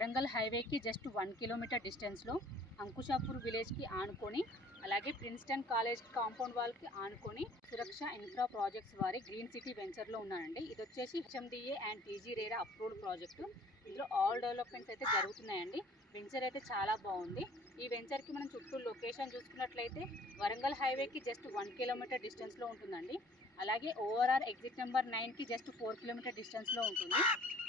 వరంగల్ హైవేకి just one kilometre డిస్టెన్స్లో అంకుషాపూర్ విలేజ్కి ఆనుకొని అలాగే ప్రిన్స్టన్ కాలేజ్ కాంపౌండ్ వాల్కి ఆనుకొని సురక్ష ఇన్ఫ్రా ప్రాజెక్ట్స్ వారి గ్రీన్ సిటీ వెంచర్లో ఉన్నానండి ఇది వచ్చేసి HMDA and TG RERA approved project. ఇందులో ఆల్ డెవలప్మెంట్స్ అయితే జరుగుతున్నాయండి. వెంచర్ అయితే చాలా బాగుంది. ఈ వెంచర్కి మనం చుట్టూ లొకేషన్ చూసుకున్నట్లయితే వరంగల్ హైవేకి జస్ట్ వన్ కిలోమీటర్ డిస్టెన్స్లో ఉంటుందండి. అలాగే ఓవరాల్ ఎగ్జిట్ నెంబర్ నైన్కి జస్ట్ ఫోర్ కిలోమీటర్ డిస్టెన్స్లో ఉంటుంది.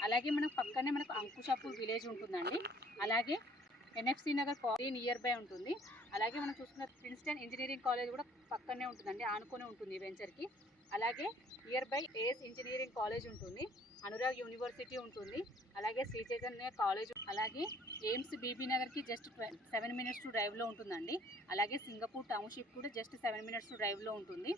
అలాగే మనకు పక్కనే మనకు అంకుషాపూర్ విలేజ్ ఉంటుందండి. అలాగే NFC Nagar college near by ఉంటుంది. అలాగే మనం చూసుకున్న ప్రిన్స్టన్ ఇంజనీరింగ్ కాలేజ్ కూడా పక్కనే ఉంటుందండి ఆనుకొని ఉంటుంది వెంచర్కి అలాగే near by AS engineering college ఉంటుంది అనురాగ్ యూనివర్సిటీ ఉంటుంది అలాగే శ్రీ చైతన్య కాలేజ్ అలాగే ఎయిమ్స్ బీబీ నగర్కి జస్ట్ సెవెన్ మినిట్స్ టు డ్రైవ్లో ఉంటుందండి. అలాగే సింగపూర్ టౌన్షిప్ కూడా జస్ట్ సెవెన్ మినిట్స్ టు డ్రైవ్లో ఉంటుంది.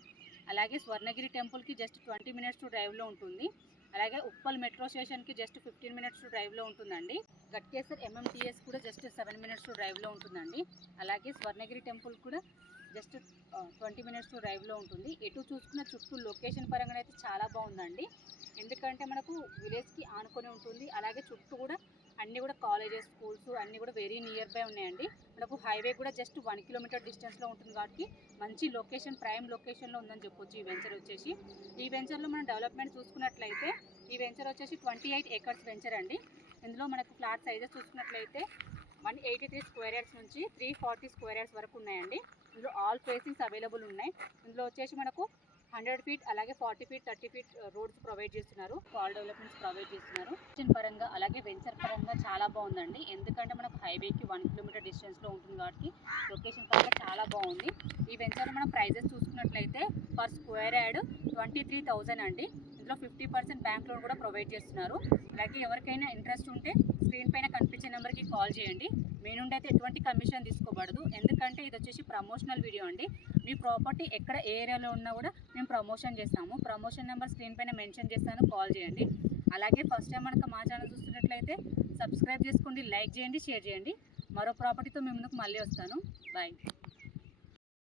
అలాగే స్వర్ణగిరి టెంపుల్కి జస్ట్ ట్వంటీ మినిట్స్ టు డ్రైవ్లో ఉంటుంది. అలాగే ఉప్పల్ మెట్రో స్టేషన్కి జస్ట్ ఫిఫ్టీన్ మినిట్స్ టు డ్రైవ్లో ఉంటుందండి. గట్కేసర్ ఎంఎంటీఎస్ కూడా జస్ట్ మినిట్స్ డ్రైవ్లో ఉంటుందండి. అలాగే స్వర్ణగిరి టెంపుల్ కూడా జస్ట్ ట్వంటీ మినిట్స్ డ్రైవ్లో ఉంటుంది. ఎటు చూసుకున్న చుట్టూ లొకేషన్ పరంగా అయితే చాలా బాగుందండి. ఎందుకంటే మనకు విలేజ్కి ఆనుకొని ఉంటుంది. అలాగే చుట్టూ కూడా అన్నీ కూడా కాలేజెస్ స్కూల్స్ అన్నీ కూడా వెరీ నియర్ బై ఉన్నాయండి. మనకు హైవే కూడా జస్ట్ వన్ కిలోమీటర్ డిస్టెన్స్లో ఉంటుంది కాబట్టి మంచి లొకేషన్ ప్రైమ్ లొకేషన్లో ఉందని చెప్పొచ్చు ఈ వెంచర్ వచ్చేసి. ఈ వెంచర్లో మనం డెవలప్మెంట్ చూసుకున్నట్లయితే ఈ వెంచర్ వచ్చేసి ట్వంటీ ఎయిట్ ఏకర్స్ వెంచర్ అండి. ఇందులో మనకు ఫ్లాట్ సైజెస్ చూసుకున్నట్లయితే one eighty three square yards నుంచి త్రీ ఫార్టీ స్క్వేర్ యార్డ్స్ వరకు ఉన్నాయండి. ఇందులో ఆల్ ఫేసింగ్స్ అవైలబుల్ ఉన్నాయి. ఇందులో వచ్చేసి మనకు హండ్రెడ్ ఫీట్ అలాగే forty feet thirty feet uh, roads provide చేస్తున్నారు. కాల్ డెవలప్మెంట్స్ ప్రొవైడ్ చేస్తున్నారు. కిచెన్ పరంగా అలాగే వెంచర్ పరంగా చాలా బాగుందండి. ఎందుకంటే మనకు హైవేకి వన్ కిలోమీటర్ డిస్టెన్స్లో ఉంటుంది కాబట్టి లొకేషన్ పరంగా చాలా బాగుంది. ఈ వెంచర్ మనం ప్రైజెస్ చూసుకున్నట్లయితే per square yard twenty three thousand అండి. ఇందులో ఫిఫ్టీ పర్సెంట్ బ్యాంక్ లోన్ కూడా ప్రొవైడ్ చేస్తున్నారు. అలాగే ఎవరికైనా ఇంట్రెస్ట్ ఉంటే స్క్రీన్ పైన కనిపించే నెంబర్కి కాల్ చేయండి. మీ నుండి అయితే ఎటువంటి కమిషన్ తీసుకోబడదు. ఎందుకంటే ఇది వచ్చేసి ప్రమోషనల్ వీడియో అండి. మీ ప్రాపర్టీ ఎక్కడ ఏ ఏరియాలో ఉన్నా కూడా మేము ప్రమోషన్ చేస్తాము. ప్రమోషన్ నెంబర్ స్క్రీన్ పైన మెన్షన్ చేస్తాను. కాల్ చేయండి. అలాగే ఫస్ట్ టైం మనకు మా ఛానల్ చూస్తున్నట్లయితే సబ్స్క్రైబ్ చేసుకోండి లైక్ చేయండి షేర్ చేయండి. మరో ప్రాపర్టీతో మీ ముందుకు మళ్ళీ వస్తాను. బాయ్.